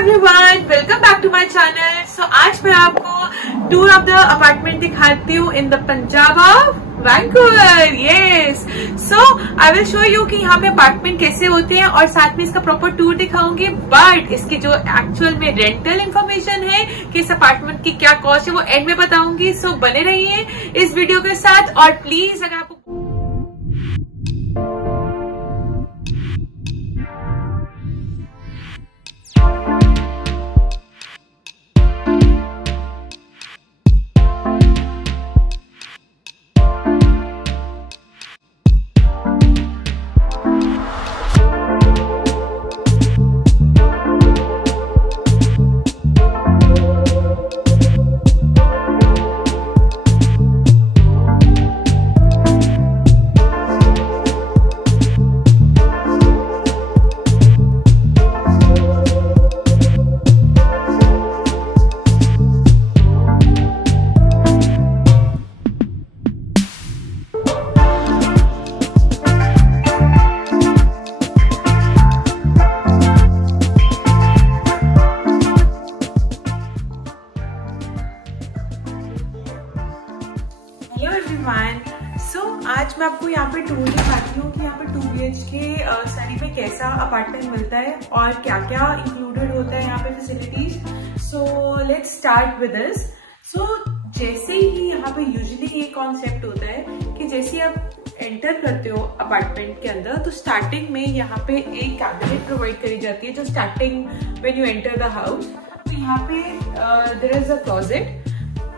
Everyone, welcome back to my channel. So आज मैं आपको टूर ऑफ द अपार्टमेंट दिखाती हूँ in the Punjab of Vancouver. Yes, so I will show you कि यहाँ पे अपार्टमेंट कैसे होते हैं और साथ में इसका प्रॉपर टूर दिखाऊंगी। बट इसकी जो एक्चुअल में रेंटल इंफॉर्मेशन है कि इस अपार्टमेंट की क्या कॉस्ट है वो एंड में बताऊंगी। सो बने रहिए इस वीडियो के साथ और प्लीज अगर आपको आज मैं आपको यहाँ पे टूर दिखाती हूँ कि यहाँ पे 2 BHK सनी में कैसा अपार्टमेंट मिलता है और क्या क्या इंक्लूडेड होता है यहाँ पे facilities. So let's start with this. So जैसे ही यहाँ पे यूजुअली ये कॉन्सेप्ट होता है कि जैसे आप एंटर करते हो अपार्टमेंट के अंदर तो स्टार्टिंग में यहाँ पे एक कैबिनेट प्रोवाइड करी जाती है जो starting when you enter the house. तो यहाँ पे देयर इज अ क्लोजेट।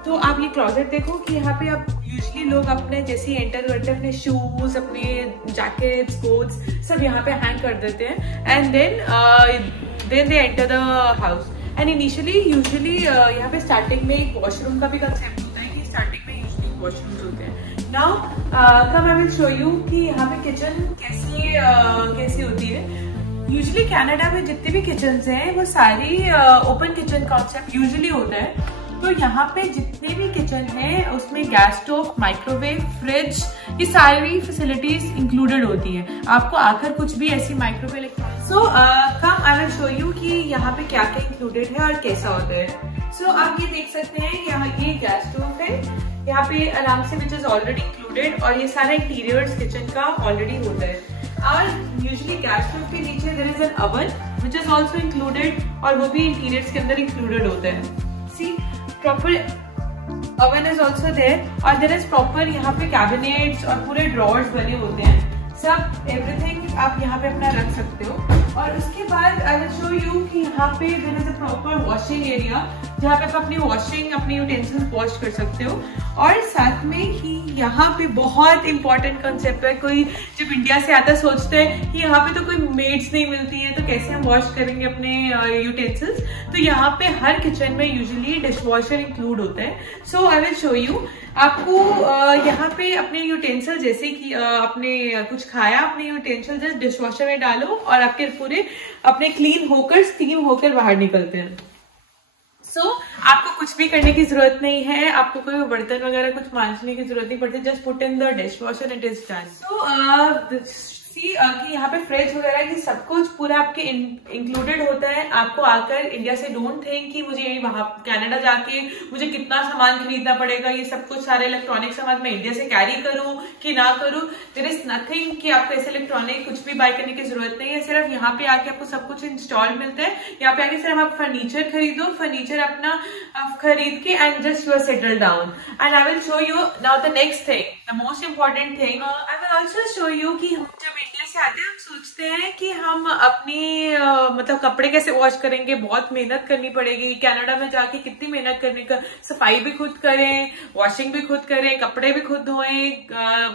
तो आप ये क्लोजेट देखो कि यहाँ पे आप यूजली लोग अपने जैसे ही एंटर करते हैं अपने शूज, अपने जैकेट्स, कोट्स सब यहाँ पे हैंग कर देते हैं and then they enter the house. And initially usually यहाँ पे स्टार्टिंग में एक वॉशरूम का भी कंसेप्ट होता है कि स्टार्टिंग में यूजुअली वॉशरूम्स होते हैं। Now come I will show you कि यहाँ पे किचन कैसी होती है। यूजुअली कनाडा में जितने भी किचन हैं वो सारी ओपन किचन कॉन्सेप्ट यूजुअली होता है। तो यहाँ पे जितने भी किचन है उसमें गैस स्टोव, माइक्रोवेव, फ्रिज, ये सारी फैसिलिटीज इंक्लूडेड होती है। आपको आकर कुछ भी ऐसी microwave electronic. So come I will show you कि यहाँ पे क्या क्या इंक्लूडेड है और कैसा होता है। सो आप ये देख सकते हैं यहाँ ये गैस स्टोव है यहाँ पे आराम से विच इज ऑलरेडी इंक्लूडेड और ये सारा इंटीरियर्स किचन का ऑलरेडी होता है। और यूजुअली गैस स्टोव के नीचे there is an oven which is also included और वो भी इंटीरियर्स के अंदर इंक्लूडेड होता है। सी proper oven is also there और there is proper यहाँ पे cabinets और पूरे drawers बने होते हैं। सब एवरीथिंग आप यहाँ पे अपना रख सकते हो। और उसके बाद आई विल शो यू कि यहाँ पे there is a proper washing area जहाँ पे आप अपनी वॉशिंग, अपनी यूटेंसिल्स वॉश कर सकते हो। और साथ में ही यहाँ पे बहुत इंपॉर्टेंट कंसेप्ट है। कोई जब इंडिया से आता सोचते हैं कि यहाँ पे तो कोई मेड्स नहीं मिलती है तो कैसे हम वॉश करेंगे अपने यूटेंसिल्स। तो यहाँ पे हर किचन में यूजुअली डिशवॉशर इंक्लूड होता है। So I will show you आपको यहाँ पे अपने यूटेंसिल जैसे कि आपने कुछ खाया, अपने यूटेंसिल जस्ट डिशवॉशर में डालो और आपके पूरे अपने क्लीन होकर, स्टीम होकर बाहर निकलते हैं। सो आपको कुछ भी करने की जरूरत नहीं है, आपको कोई बर्तन वगैरह कुछ मांजने की जरूरत नहीं पड़ती। Just put in the dishwasher it is done. So कि यहाँ पे फ्रिज वगैरह की सब कुछ पूरा आपके इंक्लूडेड होता है। आपको आकर इंडिया से डोंट थिंक कि मुझे वहां कनाडा जाके मुझे कितना सामान खरीदना पड़ेगा। ये सब कुछ सारे इलेक्ट्रॉनिक सामान मैं इंडिया से कैरी करूं कि ना करूं। देयर इज नथिंग कि आपको ऐसे इलेक्ट्रॉनिक कुछ भी बाय करने की जरूरत नहीं है। सिर्फ यहाँ पे आके आपको सब कुछ इंस्टॉल मिलता है। यहाँ पे आके सिर्फ आप फर्नीचर खरीदो, फर्नीचर अपना खरीद के and just you are settle down. And I will show you now the next thing, the most important thing. I will also show you कि जब इंडिया से आते हैं हम सोचते हैं कि हम अपनी मतलब कपड़े कैसे वॉश करेंगे, बहुत मेहनत करनी पड़ेगी। कनाडा में जाके कितनी मेहनत करने का, सफाई भी खुद करें, वॉशिंग भी खुद करें, कपड़े भी खुद धोएं,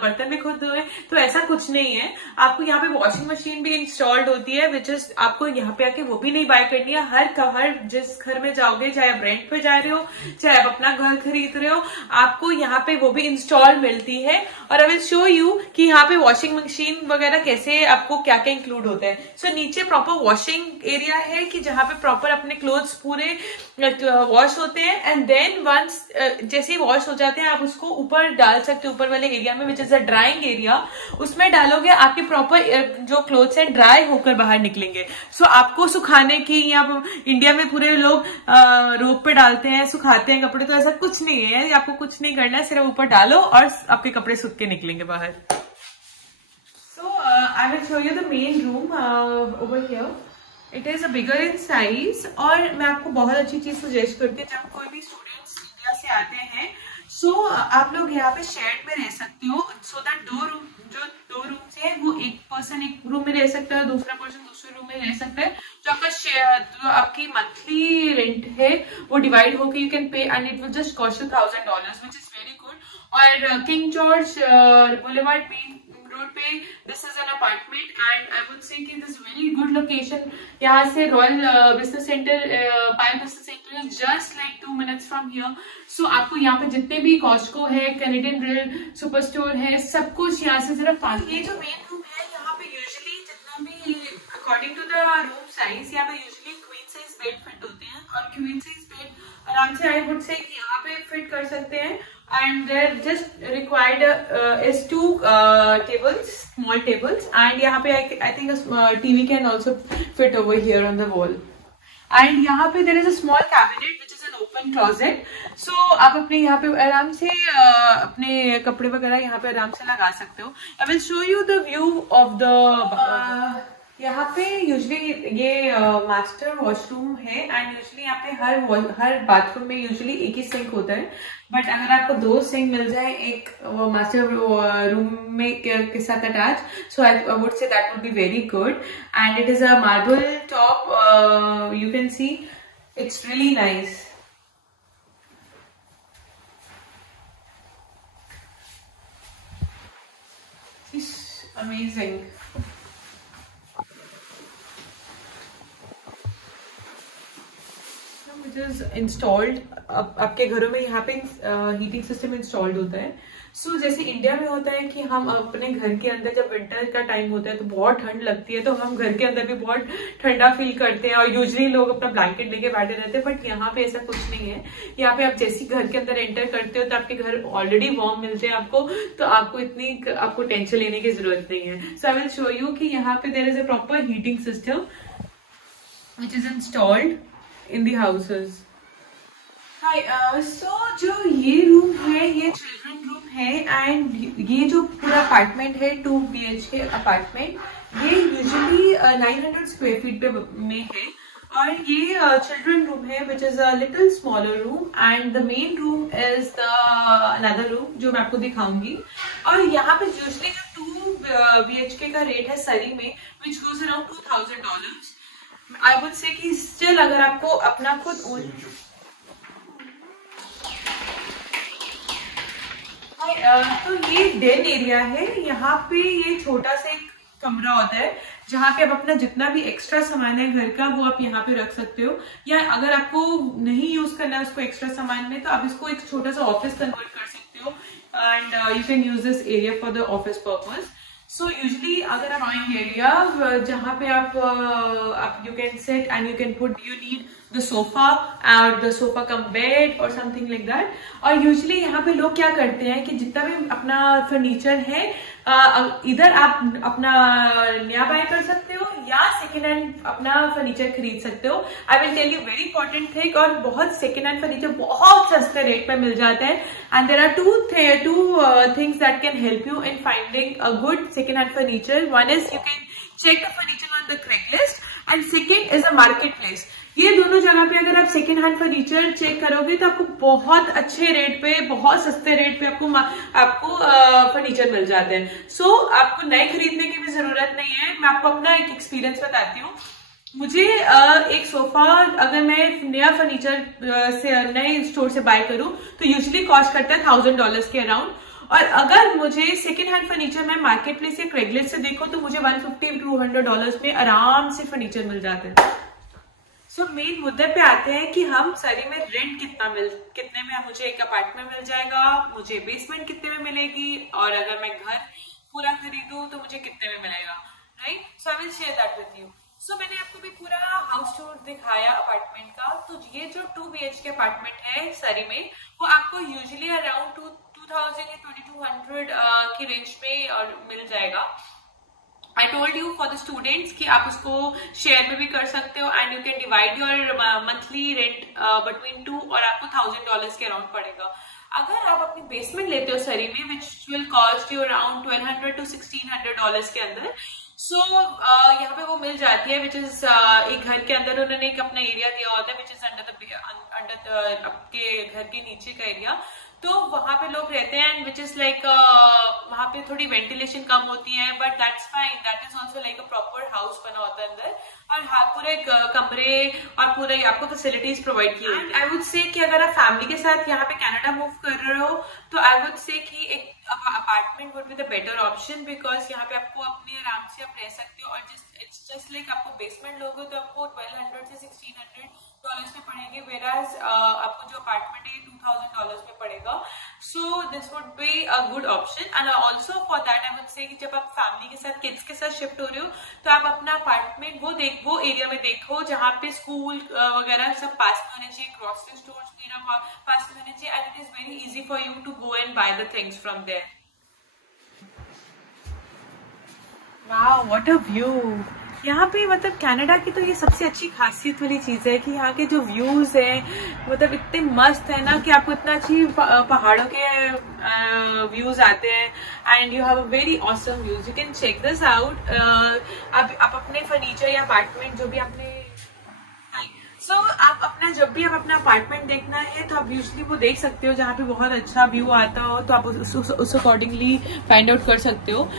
बर्तन भी खुद धोएं। तो ऐसा कुछ नहीं है। आपको यहाँ पे वॉशिंग मशीन भी इंस्टॉल्ड होती है विच इज आपको यहाँ पे आके वो भी नहीं बाय करनी है। हर जिस घर में जाओगे, चाहे आप रेंट पे जा रहे हो, चाहे आप अपना घर खरीद रहे हो, आपको यहाँ पे वो भी इंस्टॉल मिलती है। और आई विल शो यू कि यहाँ पे वॉशिंग मशीन वगैरह कैसे कैसे आपको क्या क्या इंक्लूड होता है। सो नीचे प्रॉपर वॉशिंग एरिया है कि जहाँ पे प्रॉपर अपने क्लोथ्स पूरे वॉश होते हैं, एंड देन वंस जैसे ही वॉश हो जाते हैं आप उसको ऊपर डाल सकते हो, ऊपर वाले एरिया में which is a drawing area. उसमें डालोगे आपके प्रॉपर जो क्लोथ्स हैं ड्राई होकर बाहर निकलेंगे। सो आपको सुखाने की, यहाँ इंडिया में पूरे लोग रोप पे डालते हैं सुखाते हैं कपड़े, तो ऐसा कुछ नहीं है, आपको कुछ नहीं करना है, सिर्फ ऊपर डालो और आपके कपड़े सूख के निकलेंगे बाहर। So I will show you the main room over here. It is a bigger in size, और मैं आपको बहुत अच्छी चीज सजेस्ट करती हूँ जब कोई भी स्टूडेंट्स इंडिया से आते हैं। सो आप लोग यहाँ पे शेड में रह सकते हो, सो दैट दो रूम्स है वो एक पर्सन एक रूम में रह सकता है, दूसरा पर्सन दूसरे रूम में रह सकता है। जो आपका जो आपकी मंथली रेंट है वो डिवाइड होकर you can pay, and it will just cost you $1000, which is very good. और King George Boulevard main road पे this is an apartment, and I would say कि दिस वेरी गुड लोकेशन। यहाँ से royal business centre, Payal business centre is just like 2 minutes from here. So आपको यहाँ पे जितने भी कॉस्टको है, कैनेडियन रियल सुपर स्टोर है, सब कुछ यहाँ से सिर्फ 5। ये जो मेन रूम है यहाँ पे यूजुअली जितना भी according to the room size, यहाँ पे usually queen size bed fit होते हैं, और क्वीन साइज बेड आराम से आई वुड से यहाँ पे फिट कर सकते हैं। And there just required is 2 tables, small tables, and यहाँ पे I think a TV can also fit over here on the wall. And यहाँ पे there is a small cabinet which is an open closet. So आप अपने यहाँ पे आराम से अपने कपड़े वगैरह यहाँ पे आराम से लगा सकते हो। I will show you the view of the यहाँ पे यूजुअली ये मास्टर वॉशरूम है, एंड यूजुअली यहाँ पे हर बाथरूम में यूजुअली एक ही सिंक होता है, बट अगर आपको 2 सिंक मिल जाए एक मास्टर रूम में के साथ attach, so I would say that would be very good. And it is a marble top, you can see it's really nice. Amazing. Installed आपके घरों में यहाँ पे हीटिंग सिस्टम इंस्टॉल्ड होता है। सो जैसे इंडिया में होता है कि हम अपने घर के अंदर जब विंटर का टाइम होता है तो बहुत ठंड लगती है, तो हम घर के अंदर भी बहुत ठंडा फील करते हैं और यूजुअली लोग अपना ब्लैंकेट लेके बैठे रहते हैं, बट यहाँ पे ऐसा कुछ नहीं है। यहाँ पे आप जैसे घर के अंदर एंटर करते हो तो आपके घर ऑलरेडी वार्म मिलते हैं आपको, तो आपको टेंशन लेने की जरूरत नहीं है। So I will show you कि यहाँ पे there is a proper heating system which is installed in the houses. Hi, so जो ये रूम है ये चिल्ड्रन रूम है, एंड ये जो पूरा अपार्टमेंट है 2 BHK अपार्टमेंट, ये यूजुअली 900 स्क्वायर फीट पे में है, और ये चिल्ड्रन रूम है which is a little smaller room, and the main room is the another room जो मैं आपको दिखाऊंगी। और यहाँ पे यूजुअली जो 2 BHK का रेट है सरी में which goes around $2000। I would say कि स्टिल अगर आपको अपना खुद तो ये डेन एरिया है। यहाँ पे ये छोटा सा एक कमरा होता है जहाँ पे आप अपना जितना भी एक्स्ट्रा सामान है घर का वो आप यहाँ पे रख सकते हो, या अगर आपको नहीं यूज करना है उसको एक्स्ट्रा सामान में तो आप इसको एक छोटा सा ऑफिस कन्वर्ट कर सकते हो, and you can use this area for the office purpose. So usually अगर आप ड्राइंग एरिया जहाँ पे आप you can set and you can put, you need the sofa और द सोफा कम बेड और समथिंग लाइक दैट। और usually यहाँ पे लोग क्या करते हैं कि जितना भी अपना फर्नीचर है इधर आप अपना नया बाय कर सकते हो या सेकेंड हैंड अपना फर्नीचर खरीद सकते हो। I will tell you very important thing, और बहुत सेकेंड हैंड फर्नीचर बहुत सस्ते रेट पे मिल जाता है, and there are two things that can help you in finding a good second hand furniture. One is you can check the furniture on the Craigslist, and second is a market place. ये दोनों जगह पे अगर आप second hand furniture check करोगे तो आपको बहुत अच्छे रेट पे, बहुत सस्ते रेट पे आपको फर्नीचर मिल जाते हैं। सो आपको नए खरीदने की भी जरूरत नहीं है। मैं आपको अपना एक एक्सपीरियंस बताती हूँ। मुझे एक सोफा अगर मैं नया फर्नीचर से नए स्टोर से बाय करूं तो यूजुअली कॉस्ट करता है $1000 के अराउंड, और अगर मुझे सेकेंड हैंड फर्नीचर मैं मार्केट प्लेस या Craigslist से देखो तो मुझे $150-200 में आराम से फर्नीचर मिल जाता है। सो मेन मुद्दे पे आते हैं कि हम सरी में रेंट कितने में मुझे एक अपार्टमेंट मिल जाएगा, मुझे बेसमेंट कितने में मिलेगी, और अगर मैं घर पूरा खरीदूं तो मुझे कितने में मिलेगा। Right? So I will share that with you. So मैंने आपको भी पूरा हाउस टूर दिखाया अपार्टमेंट का। तो ये जो 2 BHK अपार्टमेंट है सरी में, वो आपको यूजुअली अराउंड 2000 या 2200 की रेंज में और मिल जाएगा। I told you for the students कि आप उसको शेयर में भी कर सकते हो and you can divide your monthly rent between 2 और आपको $1000 के अराउंड पड़ेगा। अगर आप अपनी बेसमेंट लेते हो सरी में which will cost you around $1200 to $1600 के अंदर, सो यहाँ पे वो मिल जाती है विच इज एक घर के अंदर उन्होंने एक अपना एरिया दिया होता है विच इज अंडर आपके घर के नीचे का एरिया। तो वहां पे लोग रहते हैं एंड विच इज लाइक वहां पे थोड़ी वेंटिलेशन कम होती है but that's fine, that is also like a proper house बना होता है अंदर और हाँ पूरे कमरे और पूरे आपको फैसिलिटीज प्रोवाइड की है। आई वुड से कि अगर आप फैमिली के साथ यहाँ पे कनाडा मूव कर रहे हो तो आई वुड से कि एक apartment would be the better option because यहाँ पे आपको अपने आराम से आप रह सकते हो और इट्स जस्ट लाइक आपको बेसमेंट लोगे तो आपको $1200 से $1600 में पड़ेगी, वेराज आपको जो अपार्टमेंट है $2000 में पड़ेगा। So this would be a good option and also for that I would say कि जब आप फैमिली के साथ किड्स के साथ शिफ्ट हो रहे हो तो आप अपना अपार्टमेंट वो एरिया में देखो जहाँ पे स्कूल वगैरह सब पास में होने चाहिए, ग्रोसरी स्टोर्स वगैरह पास में होने चाहिए and it is very easy for you to go and buy the things from there. Wow what a view! यहाँ पे मतलब कनाडा की तो ये सबसे अच्छी खासियत वाली चीज है कि यहाँ के जो व्यूज हैं मतलब इतने मस्त है ना कि आपको इतना अच्छी पहाड़ों के व्यूज आते हैं and you have a very awesome views, you can check this out. आप अपने फर्नीचर या अपार्टमेंट जो भी आपने आप अपना जब भी आप अपना अपार्टमेंट देखना है तो आप यूजली वो देख सकते हो जहाँ पे बहुत अच्छा व्यू आता हो तो आप उस अकॉर्डिंगली फाइंड आउट कर सकते हो।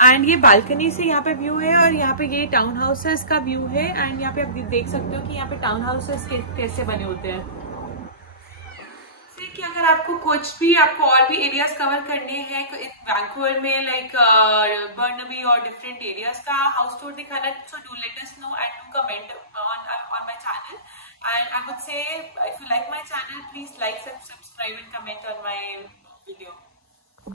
एंड ये बालकनी से यहाँ पे व्यू है और यहाँ पे ये टाउन हाउसेस का व्यू है एंड यहाँ पे आप देख सकते हो कि यहाँ पे टाउन हाउसेस कैसे बने होते हैं। कि अगर आपको कुछ भी आपको और भी एरियाज कवर करने हैं वैंकूवर में लाइक बर्नबी और डिफरेंट एरियाज का हाउस टूर दिखाना so do let us know and do comment on my channel and I would say if you like my channel please like, subscribe and comment on my video.